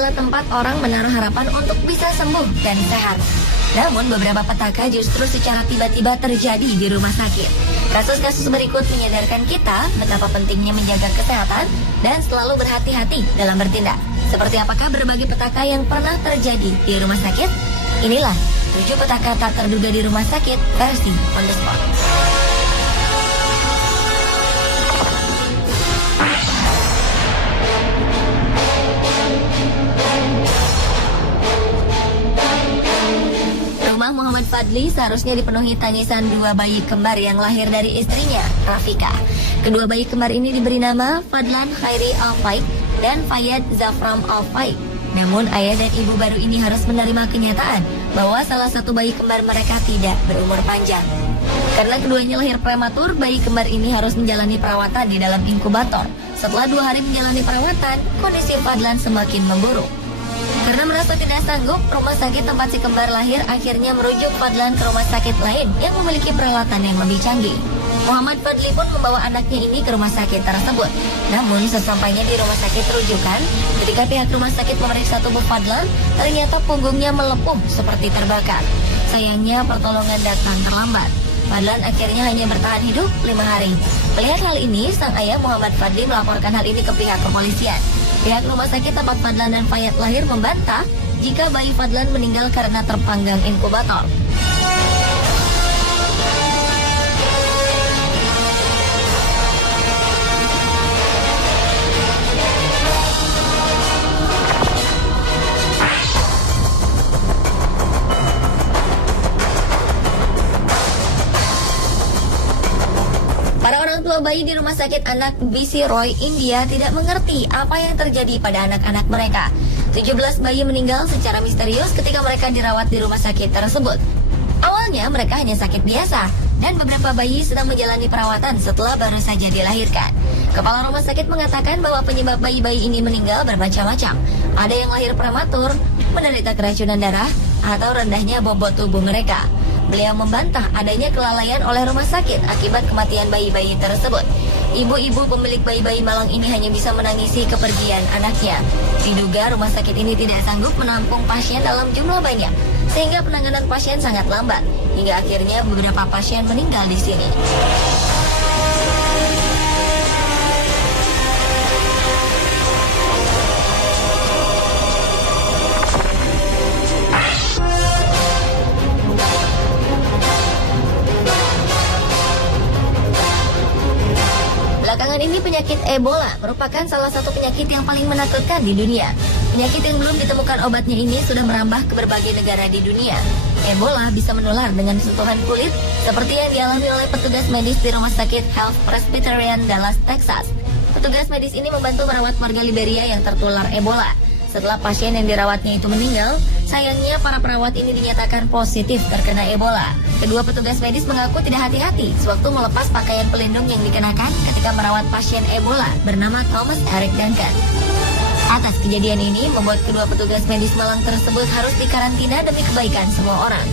adalah tempat orang menaruh harapan untuk bisa sembuh dan sehat. Namun beberapa petaka justru secara tiba-tiba terjadi di rumah sakit. Kasus-kasus berikut menyadarkan kita betapa pentingnya menjaga kesehatan dan selalu berhati-hati dalam bertindak. Seperti apakah berbagai petaka yang pernah terjadi di rumah sakit? Inilah 7 petaka tak terduga di rumah sakit versi on the spot. Rumah Muhammad Fadli seharusnya dipenuhi tangisan 2 bayi kembar yang lahir dari istrinya, Rafika. Kedua bayi kembar ini diberi nama Fadlan Khairi Al-Faik dan Fayad Zafram Al-Faik. Namun ayah dan ibu baru ini harus menerima kenyataan bahwa salah satu bayi kembar mereka tidak berumur panjang. Karena keduanya lahir prematur, bayi kembar ini harus menjalani perawatan di dalam inkubator. Setelah 2 hari menjalani perawatan, kondisi Fadlan semakin memburuk. Karena merasa tidak sanggup, rumah sakit tempat si kembar lahir akhirnya merujuk Fadlan ke rumah sakit lain yang memiliki peralatan yang lebih canggih. Muhammad Fadli pun membawa anaknya ini ke rumah sakit tersebut. Namun sesampainya di rumah sakit rujukan, ketika pihak rumah sakit memeriksa tubuh Fadlan, ternyata punggungnya melepuh seperti terbakar. Sayangnya pertolongan datang terlambat. Fadlan akhirnya hanya bertahan hidup 5 hari. Melihat hal ini, sang ayah Muhammad Fadli melaporkan hal ini ke pihak kepolisian. Pihak rumah sakit tempat Fadlan dan Fayad lahir membantah jika bayi Fadlan meninggal karena terpanggang inkubator. Para orang tua bayi di rumah sakit anak BC Roy, India tidak mengerti apa yang terjadi pada anak-anak mereka. 17 bayi meninggal secara misterius ketika mereka dirawat di rumah sakit tersebut. Awalnya mereka hanya sakit biasa dan beberapa bayi sedang menjalani perawatan setelah baru saja dilahirkan. Kepala rumah sakit mengatakan bahwa penyebab bayi-bayi ini meninggal bermacam-macam. Ada yang lahir prematur, menderita keracunan darah, atau rendahnya bobot tubuh mereka. Beliau membantah adanya kelalaian oleh rumah sakit akibat kematian bayi-bayi tersebut. Ibu-ibu pemilik bayi-bayi malang ini hanya bisa menangisi kepergian anaknya. Diduga rumah sakit ini tidak sanggup menampung pasien dalam jumlah banyak, sehingga penanganan pasien sangat lambat, hingga akhirnya beberapa pasien meninggal di sini. Belakangan ini penyakit Ebola merupakan salah satu penyakit yang paling menakutkan di dunia. Penyakit yang belum ditemukan obatnya ini sudah merambah ke berbagai negara di dunia. Ebola bisa menular dengan sentuhan kulit seperti yang dialami oleh petugas medis di Rumah Sakit Health Presbyterian Dallas, Texas. Petugas medis ini membantu merawat warga Liberia yang tertular Ebola. Setelah pasien yang dirawatnya itu meninggal, sayangnya para perawat ini dinyatakan positif terkena Ebola. Kedua petugas medis mengaku tidak hati-hati sewaktu melepas pakaian pelindung yang dikenakan ketika merawat pasien Ebola bernama Thomas Eric Duncan. Atas kejadian ini membuat kedua petugas medis malang tersebut harus dikarantina demi kebaikan semua orang.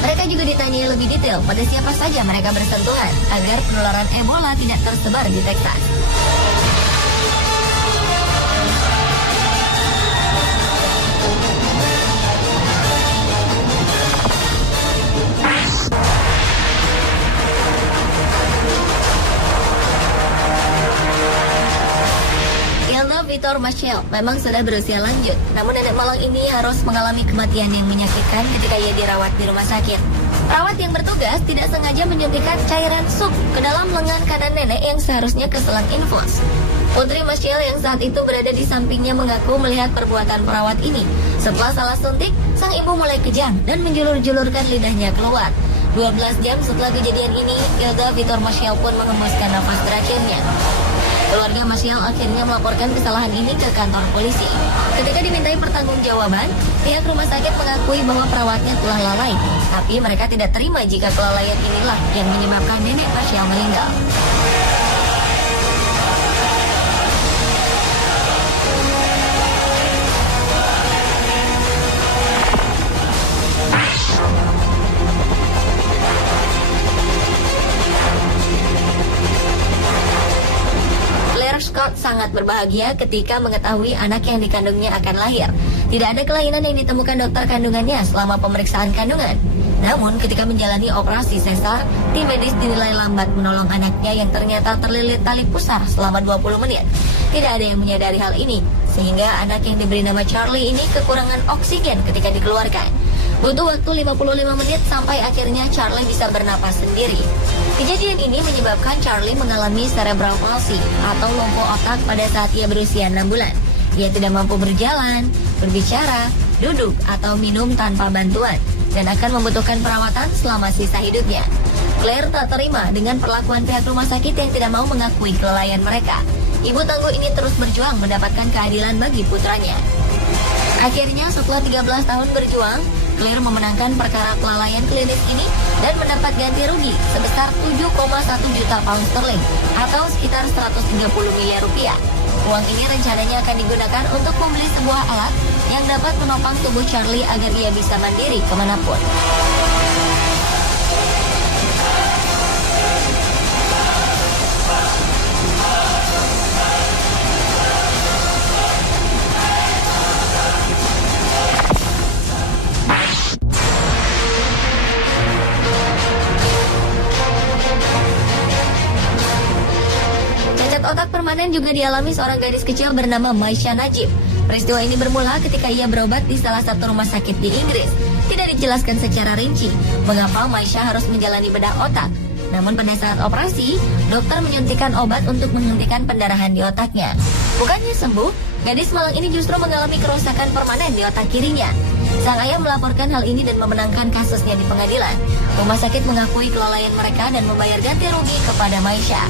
Mereka juga ditanyai lebih detail pada siapa saja mereka bersentuhan agar penularan Ebola tidak tersebar di Texas. Victor Marshall memang sudah berusia lanjut, namun nenek malang ini harus mengalami kematian yang menyakitkan ketika ia dirawat di rumah sakit. Perawat yang bertugas tidak sengaja menyuntikkan cairan sup ke dalam lengan kanan nenek yang seharusnya ke selang infus. Putri Marshall yang saat itu berada di sampingnya mengaku melihat perbuatan perawat ini. Setelah salah suntik, sang ibu mulai kejang dan menjulur-julurkan lidahnya keluar. 12 jam setelah kejadian ini, Hilda Victor Marshall pun menghembuskan nafas terakhirnya. Keluarga Marshall akhirnya melaporkan kesalahan ini ke kantor polisi. Ketika dimintai pertanggungjawaban, pihak rumah sakit mengakui bahwa perawatnya telah lalai. Tapi mereka tidak terima jika kelalaian inilah yang menyebabkan nenek Marshall meninggal. Scott sangat berbahagia ketika mengetahui anak yang dikandungnya akan lahir. Tidak ada kelainan yang ditemukan dokter kandungannya selama pemeriksaan kandungan. Namun ketika menjalani operasi sesar, tim medis dinilai lambat menolong anaknya yang ternyata terlilit tali pusar selama 20 menit. Tidak ada yang menyadari hal ini, sehingga anak yang diberi nama Charlie ini kekurangan oksigen ketika dikeluarkan. Butuh waktu 55 menit sampai akhirnya Charlie bisa bernapas sendiri. Kejadian ini menyebabkan Charlie mengalami cerebral palsy atau lumpuh otak pada saat ia berusia 6 bulan. Ia tidak mampu berjalan, berbicara, duduk, atau minum tanpa bantuan, dan akan membutuhkan perawatan selama sisa hidupnya. Claire tak terima dengan perlakuan pihak rumah sakit yang tidak mau mengakui kelalaian mereka. Ibu tangguh ini terus berjuang mendapatkan keadilan bagi putranya. Akhirnya setelah 13 tahun berjuang, Claire memenangkan perkara kelalaian klinis ini dan mendapat ganti rugi sebesar 7,1 juta pound sterling atau sekitar 130 miliar rupiah. Uang ini rencananya akan digunakan untuk membeli sebuah alat yang dapat menopang tubuh Charlie agar ia bisa mandiri kemanapun. Otak permanen juga dialami seorang gadis kecil bernama Maisha Najib. Peristiwa ini bermula ketika ia berobat di salah satu rumah sakit di Inggris. Tidak dijelaskan secara rinci mengapa Maisha harus menjalani bedah otak. Namun pada saat operasi, dokter menyuntikkan obat untuk menghentikan pendarahan di otaknya. Bukannya sembuh, gadis malang ini justru mengalami kerusakan permanen di otak kirinya. Sang ayah melaporkan hal ini dan memenangkan kasusnya di pengadilan. Rumah sakit mengakui kelalaian mereka dan membayar ganti rugi kepada Maisha.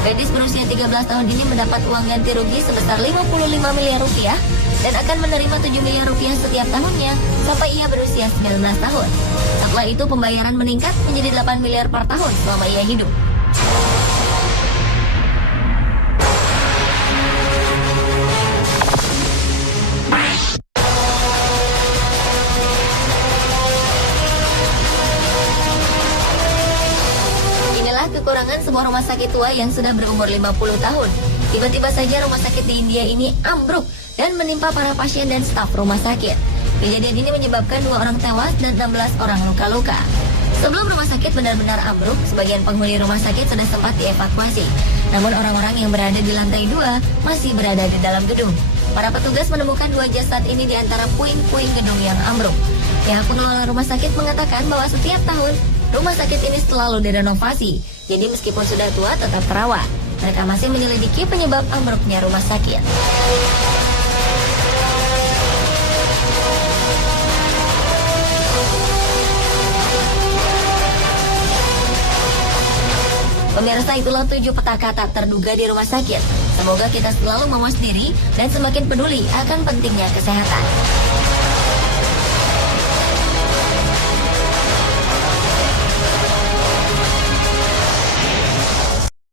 Gadis berusia 13 tahun ini mendapat uang ganti rugi sebesar 55 miliar rupiah dan akan menerima 7 miliar rupiah setiap tahunnya sampai ia berusia 19 tahun. Setelah itu pembayaran meningkat menjadi 8 miliar per tahun selama ia hidup. Kekurangan sebuah rumah sakit tua yang sudah berumur 50 tahun. Tiba-tiba saja rumah sakit di India ini ambruk dan menimpa para pasien dan staf rumah sakit. Kejadian ini menyebabkan 2 orang tewas dan 16 orang luka-luka. Sebelum rumah sakit benar-benar ambruk, sebagian penghuni rumah sakit sudah sempat dievakuasi. Namun orang-orang yang berada di lantai 2 masih berada di dalam gedung. Para petugas menemukan 2 jasad ini di antara puing-puing gedung yang ambruk. Pihak pengelola rumah sakit mengatakan bahwa setiap tahun rumah sakit ini selalu direnovasi. Jadi meskipun sudah tua tetap terawat. Mereka masih menyelidiki penyebab ambruknya rumah sakit. Pemirsa, itulah 7 petaka tak terduga di rumah sakit. Semoga kita selalu mawas diri dan semakin peduli akan pentingnya kesehatan.